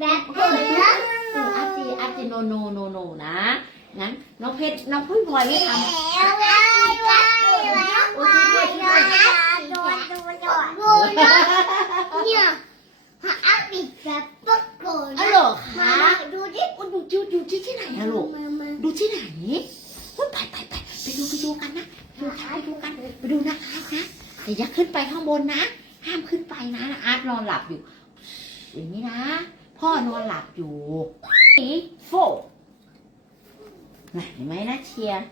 แบบอาจีอาจีโนโนโนโนนะ งั้นน้องเพชรน้องพึ่งพลอยไม่ทำเนี่ยหาอัพอีกแบบปุ๊บโกนอ๋อเหรอคะดูดิโอ้ดูดูดูที่ที่ไหนอะลูกดูที่ไหนโอ้ยไปไปไปไปดูไปดูกันนะดูไปดูกันไปดูนะคะนะแต่อย่าขึ้นไปข้างบนนะ ห้ามขึ้นไปนะอาร์ตนอนหลับอยู่อย่างนี้นะ พ่อนอนหลับอยู่นี่โฟน่ะเห็นไหมนะเชียร์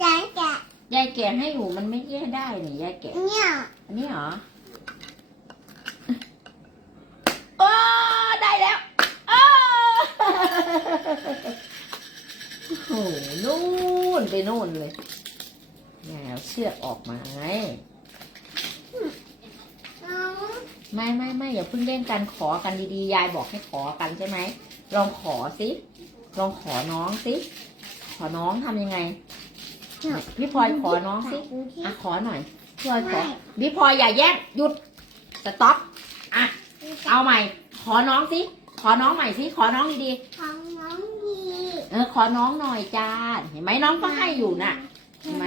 ได้แกะยายแกะให้อยู่มันไม่แย่ได้เนี่ยยายแกะเนี่ยอันนี้เหรอโอ้ได้แล้วโอ้โอ้โหนู่นไปนู่นเลยแหมเอาเชือกออกมาไงน้อง ไม่ไม่ไม่อย่าเพิ่งเล่นกันขอกันดีๆ ยายบอกให้ขอกันใช่ไหม ลองขอสิลองขอน้องสิขอน้องทำยังไงพี่พลอยขอน้องสิดูที่อะขอหน่อยพี่พลอยขอพี่พลอยอย่าแย่งหยุดสต็อปอะเอาใหม่ ขอน้องสิขอน้องใหม่สิขอน้องดีของน้องดีๆเออขอน้องหน่อยจ้าเห็นไหมน้องก็ให้อยู่น่ะเห็นไหม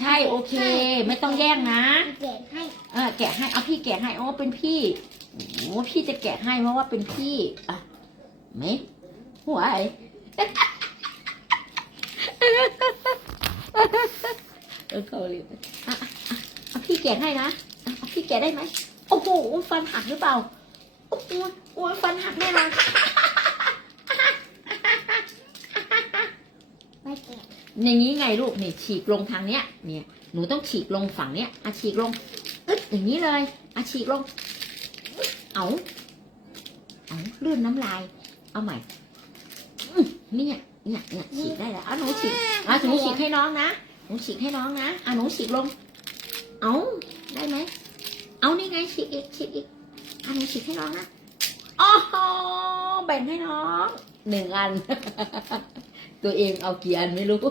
ใช่โอเค ไม่ต้องแย่งนะเก็บให้เออแกะให้เอาพี่แกะให้โอ้เป็นพี่โอ้พี่จะแกะให้เพราะว่าเป็นพี่อะไหมหัวไอ เออเขาเรียกอะอะอะเอาพี่แกะให้นะอะเอาพี่แกะได้ไหมโอ้โหฟันหักหรือเปล่าโอ้โหโอ้ยฟันหักแน่นอน ไม่เก็บ อย่างนี้ไงลูกนี่ฉีกลงทางเนี้ย เนี่ยหนูต้องฉีกลงฝั่งเนี้ยอะฉีกลงอึ๊ดอย่างนี้เลยอะฉีกลง เอาเอาเลื่อนน้ำลาย เอาใหม่เนี่ยเนี่ยเนี่ยฉีกได้แล้วอะหนูฉีกอะหนูฉีกให้น้องนะหนูฉีกให้น้องนะอะหนูฉีกลง เอาได้ไหมเอานี่ไงฉีกอีกฉีกอีกอะหนูฉีกให้น้องนะอ๋อแบ่งให้น้องหนึ่งอัน ตัวเองเอากี่อันไม่รู้ก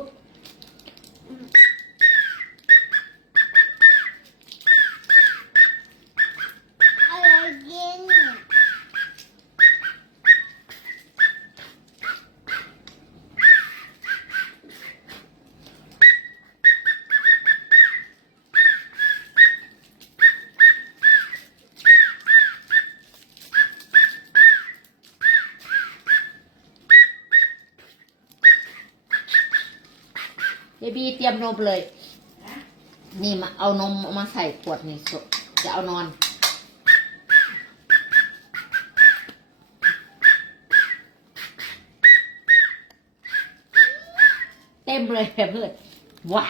ินเนี่ย เบบี้เตรียมนมเลย นี่มาเอานมมาใส่ขวดนี่จะเอานอน เต็มเลยเพื่อนว้า